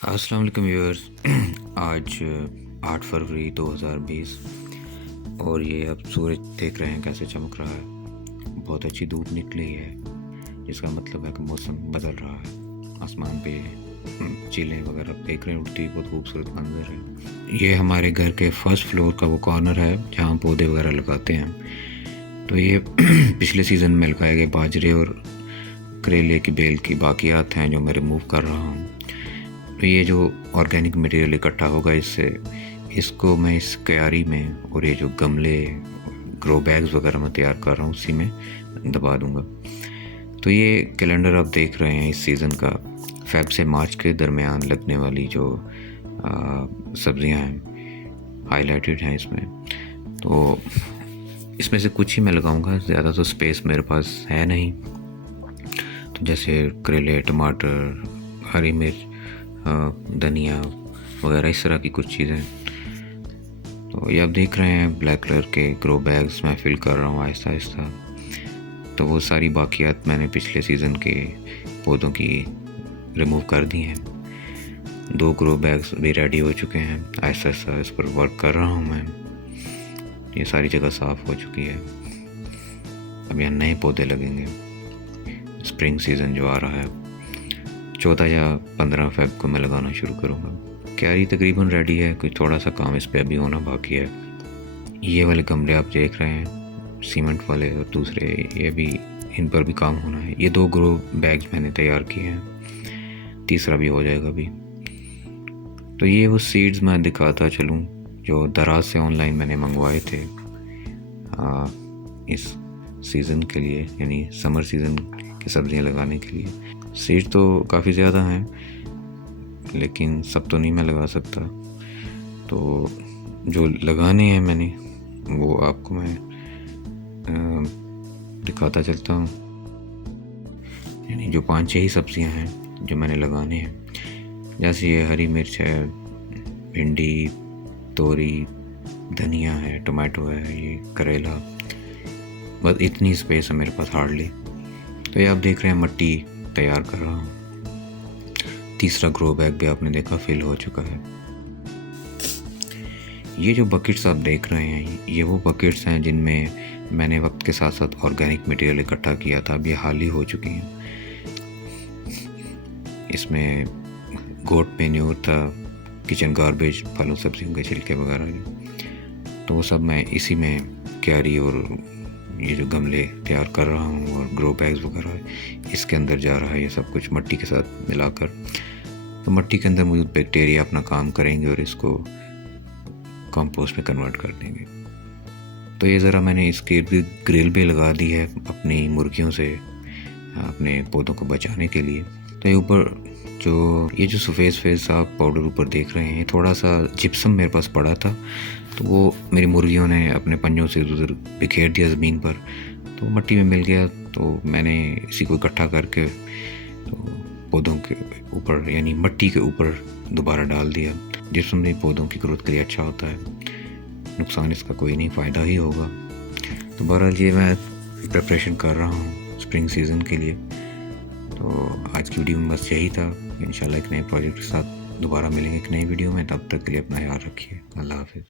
अस्सलाम वालेकुम व्यूअर्स। आज 8 फरवरी 2020 और ये आप सूरज देख रहे हैं कैसे चमक रहा है। बहुत अच्छी धूप निकली है, जिसका मतलब है कि मौसम बदल रहा है। आसमान पे चीलें वगैरह देख रहे हैं उड़ती, बहुत खूबसूरत मंजर है। ये हमारे घर के फर्स्ट फ्लोर का वो कॉर्नर है जहाँ हम पौधे वगैरह लगाते हैं। तो ये पिछले सीज़न में लगाए गए बाजरे और करेले की बेल की बाकियात हैं जो मैं रिमूव कर रहा हूँ। तो ये जो ऑर्गेनिक मटेरियल इकट्ठा होगा इसको मैं इस क्यारी में और ये जो गमले ग्रो बैग्स वगैरह मैं तैयार कर रहा हूँ उसी में दबा दूँगा। तो ये कैलेंडर आप देख रहे हैं इस सीज़न का, फ़ेब से मार्च के दरमियान लगने वाली जो सब्ज़ियाँ हैं हाईलाइटेड हैं इसमें। तो इसमें से कुछ ही मैं लगाऊंगा, ज़्यादा तो स्पेस मेरे पास है नहीं। तो जैसे करेले, टमाटर, हरी मिर्च, धनिया वगैरह इस तरह की कुछ चीज़ें। तो ये आप देख रहे हैं ब्लैक कलर के ग्रो बैग्स मैं फिल कर रहा हूँ आहिस्ता आहिस्ता। तो वो सारी बाकियात मैंने पिछले सीज़न के पौधों की रिमूव कर दी हैं। 2 ग्रो बैग्स भी रेडी हो चुके हैं, आहिस्ता आहिस्ता इस पर वर्क कर रहा हूँ मैं। ये सारी जगह साफ़ हो चुकी है। अब यहाँ नए पौधे लगेंगे। स्प्रिंग सीज़न जो आ रहा है 14 या 15 फ़ेब को मैं लगाना शुरू करूँगा। क्यारी तकरीबन रेडी है, कुछ थोड़ा सा काम इस पर अभी होना बाकी है। ये वाले गमले आप देख रहे हैं सीमेंट वाले, और दूसरे ये भी, इन पर भी काम होना है। ये 2 ग्रो बैग्स मैंने तैयार किए हैं, तीसरा भी हो जाएगा अभी। तो ये वो सीड्स मैं दिखाता चलूँ जो दराज से ऑनलाइन मैंने मंगवाए थे इस सीज़न के लिए, यानी समर सीज़न की सब्ज़ियाँ लगाने के लिए। सीड तो काफ़ी ज़्यादा हैं, लेकिन सब तो नहीं मैं लगा सकता। तो जो लगाने हैं मैंने वो आपको मैं दिखाता चलता हूँ। यानी जो 5-6 ही सब्ज़ियाँ हैं जो मैंने लगाने हैं, जैसे ये हरी मिर्च है, भिंडी, तोरी, धनिया है, टमाटो है, ये करेला। बस इतनी स्पेस है मेरे पास हार्डली। तो ये आप देख रहे हैं मट्टी तैयार कर रहा हूँ। तीसरा ग्रो बैग भी आपने देखा फिल हो चुका है। ये जो बकेट्स आप देख रहे हैं ये वो बकेट्स हैं जिनमें मैंने वक्त के साथ साथ ऑर्गेनिक मटेरियल इकट्ठा किया था। अब ये हाल ही हो चुकी हैं। इसमें गोट मेन्योर था, किचन गार्बेज, फलों सब्जियों के छिलके वगैरह, तो वो सब मैं इसी में क्यारी और ये जो गमले तैयार कर रहा हूँ और ग्रो बैग्स वगैरह इसके अंदर जा रहा है ये सब कुछ मट्टी के साथ मिलाकर। तो मट्टी के अंदर मौजूद बैक्टीरिया अपना काम करेंगे और इसको कंपोस्ट में कन्वर्ट कर देंगे। तो ये ज़रा मैंने इसके ग्रिल भी लगा दी है अपनी मुर्गियों से, अपने पौधों को बचाने के लिए। तो ये ऊपर जो सफ़ेद आप पाउडर ऊपर देख रहे हैं, थोड़ा सा जिप्सम मेरे पास पड़ा था, तो वो मेरी मुर्गियों ने अपने पंजों से उधर बिखेर दिया ज़मीन पर, तो मट्टी में मिल गया। तो मैंने इसी को इकट्ठा करके तो पौधों के ऊपर, यानी मट्टी के ऊपर दोबारा डाल दिया, जिसमें पौधों की ग्रोथ के लिए अच्छा होता है। नुकसान इसका कोई नहीं, फ़ायदा ही होगा। तो बहरहाल ये मैं प्रिपरेशन कर रहा हूँ स्प्रिंग सीज़न के लिए। तो आज की वीडियो में बस यही था। इंशाल्लाह एक नए प्रोजेक्ट के साथ दोबारा मिलेंगे एक नई वीडियो में। तब तक के लिए अपना याद रखिए। अल्लाह हाफ़िज़।